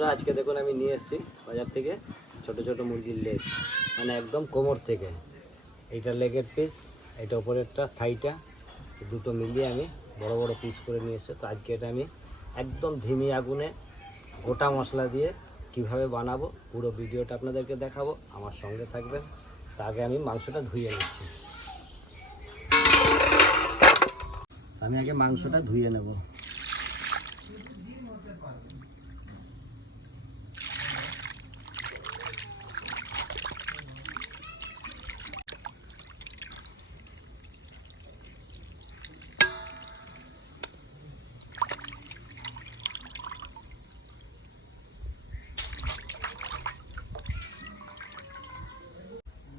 বন্ধুরা, আজকে দেখুন আমি নিয়ে এসেছি বাজার থেকে ছোট ছোট মুরগির লেগ মানে একদম কোমর থেকে। এইটা লেগের পিস এটা ওপরেরটা থাইটা, দুটো মিলিয়ে আমি বড় বড় পিস করে নিয়ে এসেছি। তো আজকে এটা আমি একদম ধিমি আগুনে গোটা মশলা দিয়ে কীভাবে বানাবো পুরো ভিডিওটা আপনাদেরকে দেখাবো, আমার সঙ্গে থাকবেন। তা আগে আমি মাংসটা ধুয়ে নিচ্ছি। আমি আগে মাংসটা ধুয়ে নেব।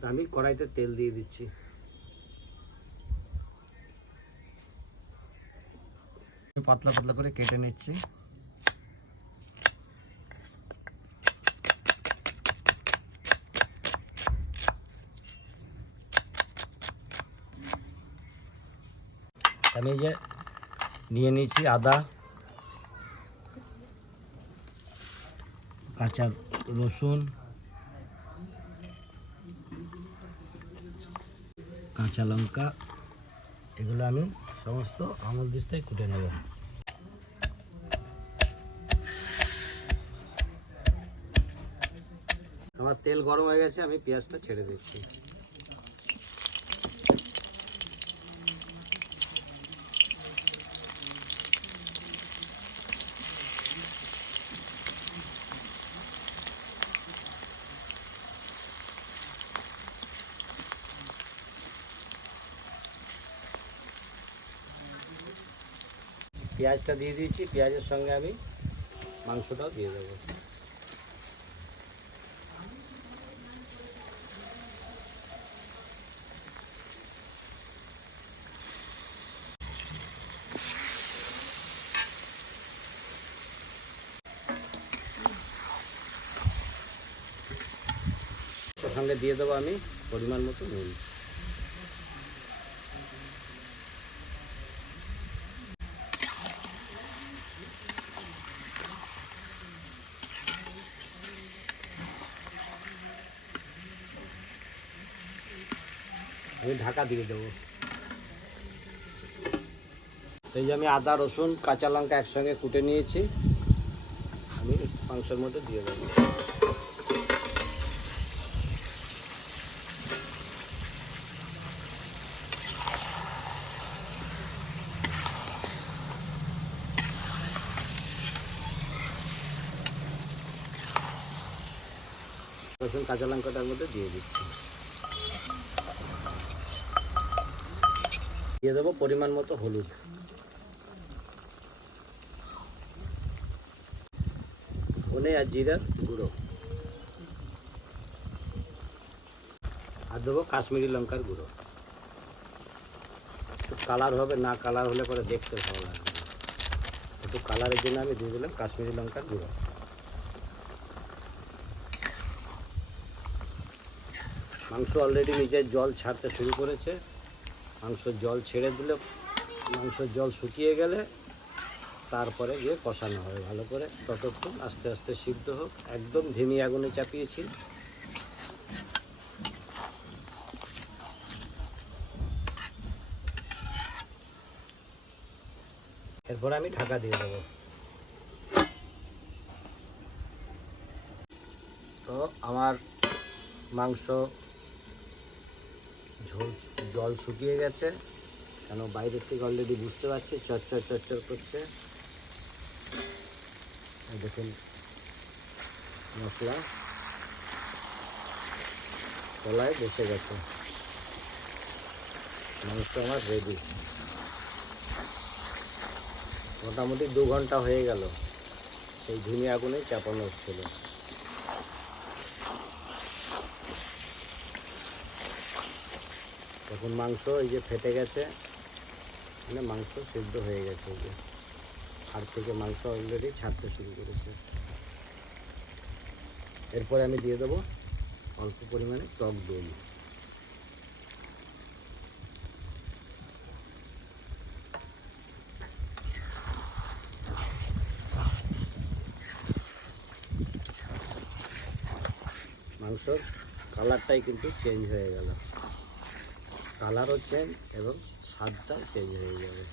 আমি কড়াইতে তেল দিয়ে দিচ্ছি। পাতলা পাতলা করে কেটে নিচ্ছি। আমি যে নিয়ে নিয়েছি আদা, কাঁচা রসুন কাঁচা লঙ্কা, এগুলো আমি সমস্ত আমল বিস্তায় কুটে নেব। আমার তেল গরম হয়ে গেছে, আমি পেঁয়াজটা ছেড়ে দিচ্ছি। পেঁয়াজটা দিয়ে দিয়েছি, পেঁয়াজের সঙ্গে আমি মাংসটাও দিয়ে দেবো। সঙ্গে দিয়ে দেবো আমি পরিমাণ মতো নুন। আমি ঢাকা দিয়ে দেবো। এই যে আমি আদা, রসুন, কাঁচা লঙ্কা একসঙ্গে কুটে নিয়েছি। আমি মাংসের মধ্যে দিয়ে দেবো। রসুন, কাঁচা লঙ্কাটার মধ্যে দিয়ে দিচ্ছি। দিয়ে দেবো পরিমাণ মতো হলুদ। ধনে আর জিরার গুঁড়ো। আর দেবো কাশ্মীরি লঙ্কার গুঁড়ো। কালার হবে, না কালার হলে পরে দেখতে ভালো লাগবে। একটু কালারের জন্য আমি দিয়ে দিলাম কাশ্মীরি লঙ্কার গুঁড়ো। মাংস অলরেডি নিজের জল ছাড়তে শুরু করেছে। মাংস জল ছেড়ে দিলে মাংসের জল শুকিয়ে গেলে তারপরে গিয়ে কষানো হবে ভালো করে। ততক্ষণ আস্তে আস্তে সিদ্ধ হোক। একদম ধিমি আগুনে চাপিয়েছি। এরপর আমি ঢাকা দিয়ে দেবো। তো আমার মাংস ঝোল, জল শুকিয়ে গেছে। কেন বাইরের থেকে অলরেডি বুঝতে পারছি চচ্চর চচ্চর করছে। দেখুন মশলা। কলায় বসে গেছে। মাংস আমার রেডি মোটামুটি দু ঘণ্টা হয়ে গেল। সেই ঝুমি আগুনে চাপানো হচ্ছিল। এখন মাংস এই যে ফেটে গেছে মানে মাংস সিদ্ধ হয়ে গেছে এই যে। হাড় থেকে মাংস অলরেডি ছাড়তে শুরু করেছে। এরপরে আমি দিয়ে দেবো অল্প পরিমাণে টক দই। মাংসর কালারটাই কিন্তু চেঞ্জ হয়ে গেল। কালারও চেঞ্জ এবং স্বাদটাও চেঞ্জ হয়ে যাবে।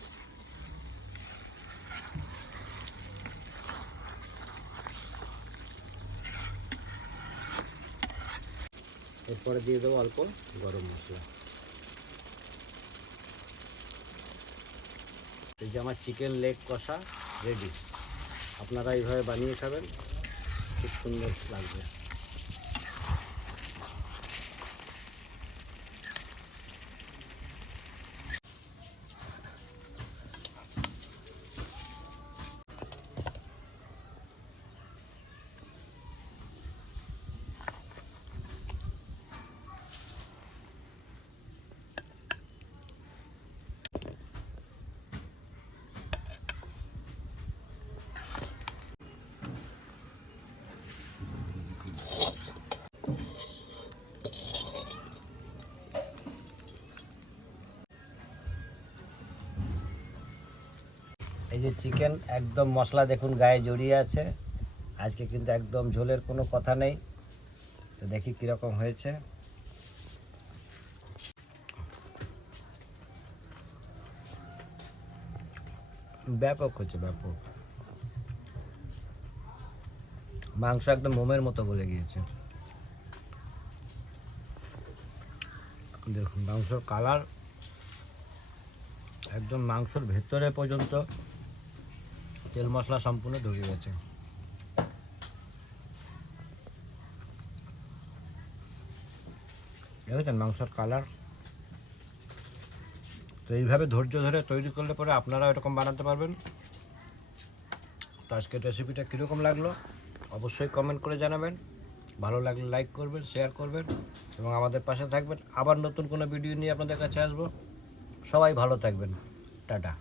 এরপরে দিয়ে দেবো অল্প গরম মশলা। এই যে আমার চিকেন লেগ কষা রেডি আপনারা এইভাবে বানিয়ে খাবেন, খুব সুন্দর লাগবে। এই যে চিকেন একদম মশলা দেখুন গায়ে জড়িয়ে আছে। আজকে কিন্তু একদম ঝোলের কোনো কথা নেই। তো দেখি কীরকম হয়েছে। ব্যাপক হচ্ছে ব্যাপক। মাংস একদম মোমের মতো গলে গিয়েছে। দেখুন, মাংসর কালার একদম মাংসর ভেতরে পর্যন্ত তেল মশলা সম্পূর্ণ ঢুকে গেছে। দেখেছেন মাংসর কালার তো এইভাবে ধৈর্য ধরে তৈরি করলে পরে আপনারা এরকম বানাতে পারবেন। তো আজকের রেসিপিটা কীরকম লাগল অবশ্যই কমেন্ট করে জানাবেন। ভালো লাগলে লাইক করবেন শেয়ার করবেন এবং আমাদের পাশে থাকবেন। আবার নতুন কোনো ভিডিও নিয়ে আপনাদের কাছে আসব। সবাই ভালো থাকবেন। টাটা।